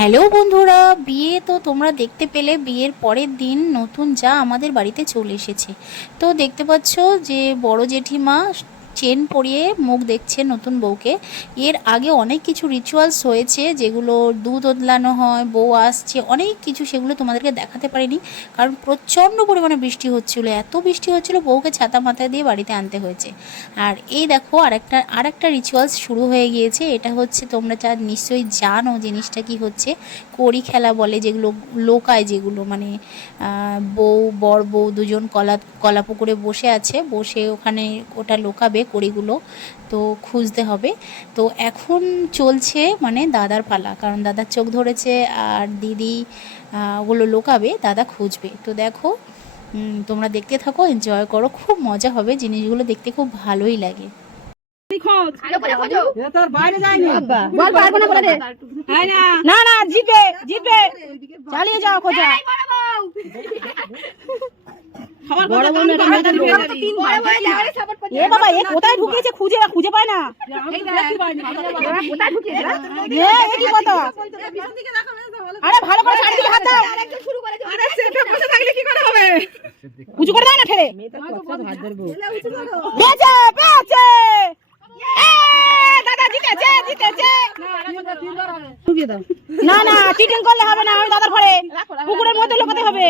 Hello বন্ধুরা, বিয়ে তো তোমরা দেখতে পেলে। বিয়ের পরের দিন নতুন যা আমাদের বাড়িতে চলে এসেছে। তো দেখতে পাচ্ছ যে বড় জেঠিমা চেন পরিয়ে মুখ দেখছে নতুন বউকে। এর আগে অনেক কিছু রিচুয়ালস হয়েছে, যেগুলো দুধ ওদলানো হয়, বউ আসছে, অনেক কিছু, সেগুলো তোমাদেরকে দেখাতে পারিনি কারণ প্রচণ্ড পরিমাণে বৃষ্টি হচ্ছিলো। এত বৃষ্টি হচ্ছিলো বউকে ছাতা মাথায় দিয়ে বাড়িতে আনতে হয়েছে। আর এই দেখো আরেকটা রিচুয়ালস শুরু হয়ে গিয়েছে। এটা হচ্ছে, তোমরা যা নিশ্চয়ই জানো জিনিসটা কি হচ্ছে, কড়ি খেলা বলে, যেগুলো লোকায়, যেগুলো মানে বউ দুজন কলা পুকুরে বসে আছে, বসে ওখানে ওটা লোকাবে কড়িগুলো, তো খুঁজতে হবে। তো এখন চলছে মানে দাদার পালা, কারণ দাদার চোখ ধরেছে আর দিদি ওগুলো লোকাবে, দাদা খুঁজবে। তো দেখো, তোমরা দেখতে থাকো, এনজয় করো, খুব মজা হবে, জিনিসগুলো দেখতে খুব ভালোই লাগে। না না, জিপে জিপে চালিয়ে যাও খোঁজা। বাবা, এ কোথায় ঢুকিয়েছে খুঁজে পায় না। আরে ভালো করে চারিদিকে হাত দাও। উঁচু করে দাও না, ঠেলে পেয়েছে পেয়েছে। দাদা জিতেছে জিতেছে। না না, চিটিং করলে হবে না, আমি দাদার ঘরে পুকুরের মধ্যে লুকাতে হবে।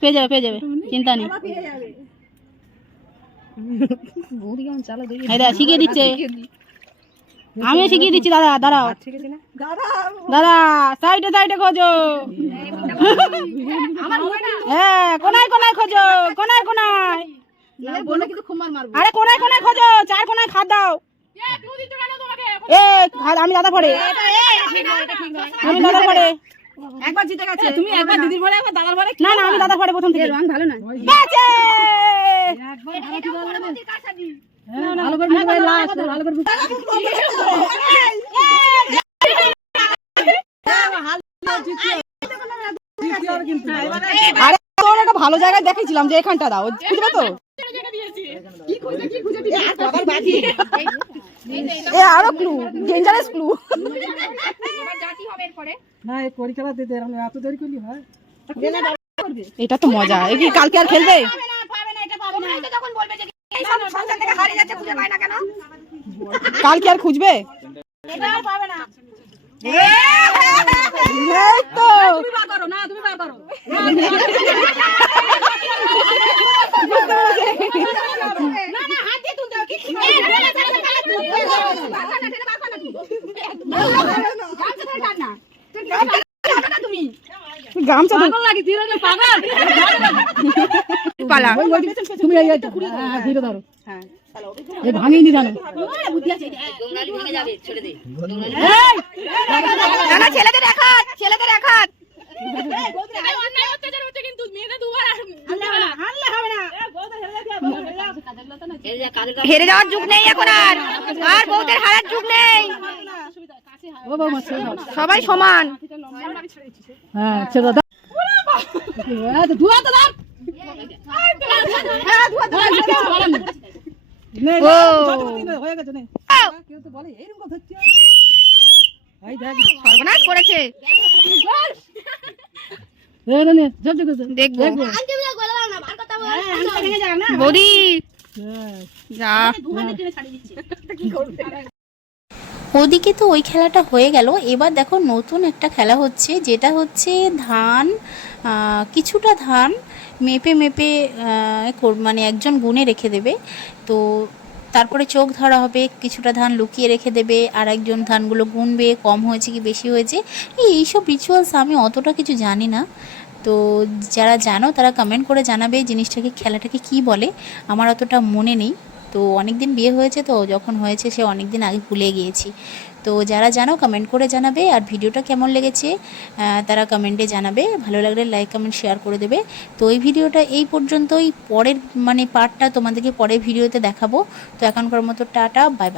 পেয়ে যাবে চিন্তা নেই। শিখিয়ে দিচ্ছে, আমিও শিখিয়ে দিচ্ছি। দাদা দাঁড়াও, দাদা সাইডে খোঁজো। হ্যাঁ, কোনায় খোঁজো, কোনায় আরে কোনায় খোঁজো, 4 কোনায় খাদ দাও। আমি দাদা পড়ে, একবার জিতে গেছে। তুমি একবার দিদির পরে, একবার দাদার পরে। না না, আমি দাদার পরে প্রথম থেকে। রং ভালো না, বেঁচে ভালো করে মুখ ভাই, লাস্ট ভালো করে আরে তোর একটা ভালো জায়গায় দেখাইছিলাম যে এখানটা দাও, বুঝবে তো। এ আরো ক্লু, ডেঞ্জারাস ক্লু। এটা তো মজা। এ কি কালকে আর খেলবে? কালকে আর খুঁজবে? গামছা ভাঙিনি জানো, ছেলেদের একাত। হেরে যাওয়ার যুগ নেই এখন, আর বউদের হারার যুগ নেই, সবাই সমান। হ্যাঁ, সর্বনাশ করেছে। দেখবো বৌদি যা। ওদিকে তো ওই খেলাটা হয়ে গেল। এবার দেখো নতুন একটা খেলা হচ্ছে, যেটা হচ্ছে ধান, কিছুটা ধান মেপে মানে একজন গুনে রেখে দেবে। তো তারপরে চোখ ধরা হবে, কিছুটা ধান লুকিয়ে রেখে দেবে, আর একজন ধানগুলো গুনবে, কম হয়েছে কি বেশি হয়েছে। এইসব রিচুয়ালস আমি অতটা কিছু জানি না। তো যারা জানো তারা কমেন্ট করে জানাবে জিনিসটাকে, খেলাটাকে কি বলে। আমার অতটা মনে নেই, তো অনেক দিন বিয়ে হয়েছে, তো যখন হয়েছে সে অনেক দিন আগে ভুলে গিয়েছি। তো যারা জানো কমেন্ট করে জানাবে, আর ভিডিওটা কেমন লেগেছে তারা কমেন্টে জানাবে। ভালো লাগলে লাইক কমেন্ট শেয়ার করে দেবে। তো এই ভিডিওটা এই পর্যন্তই, পরের মানে পার্টটা তোমাদেরকে পরের ভিডিওতে দেখাবো। তো এখনকার মতো টাটা, বাই বাই।